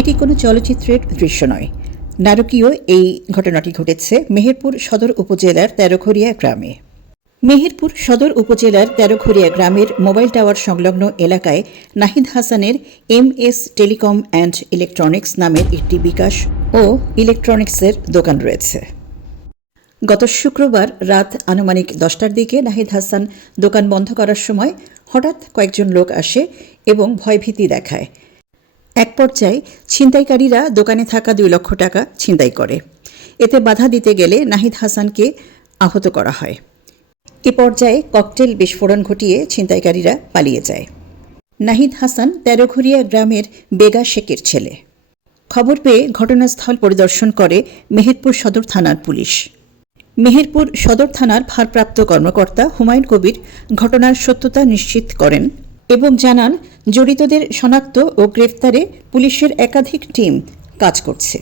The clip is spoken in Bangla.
এটি কোনো চলচ্চিত্রের দৃশ্য নয়। নারকীয় এই ঘটনাটি ঘটেছে মেহেরপুর সদর উপজেলার তেরোঘরিয়া গ্রামে। মেহেরপুর সদর উপজেলার তেরোঘরিয়া গ্রামের মোবাইল টাওয়ার সংলগ্ন এলাকায় নাহিদ হাসানের MS টেলিকম অ্যান্ড ইলেকট্রনিক্স নামের একটি বিকাশ ও ইলেকট্রনিক্সের দোকান রয়েছে। গত শুক্রবার রাত আনুমানিক 10টার দিকে নাহিদ হাসান দোকান বন্ধ করার সময় হঠাৎ কয়েকজন লোক আসে এবং ভয়ভীতি দেখায়। এক পর্যায়ে ছিনতাইকারীরা দোকানে থাকা 2 লক্ষ টাকা ছিনতাই করে। এতে বাধা দিতে গেলে নাহিদ হাসানকে আহত করা হয়। এ পর্যায়ে ককটেল বিস্ফোরণ ঘটিয়ে ছিনতাইকারীরা পালিয়ে যায়। নাহিদ হাসান তেরোঘরিয়া গ্রামের বেগা শেখের ছেলে। খবর পেয়ে ঘটনাস্থল পরিদর্শন করে মেহেরপুর সদর থানার পুলিশ। মেহেরপুর সদর থানার ভারপ্রাপ্ত কর্মকর্তা হুমায়ুন কবির ঘটনার সত্যতা নিশ্চিত করেন এবং জানান, জড়িতদের শনাক্ত ও গ্রেফতারে পুলিশের একাধিক টিম কাজ করছে।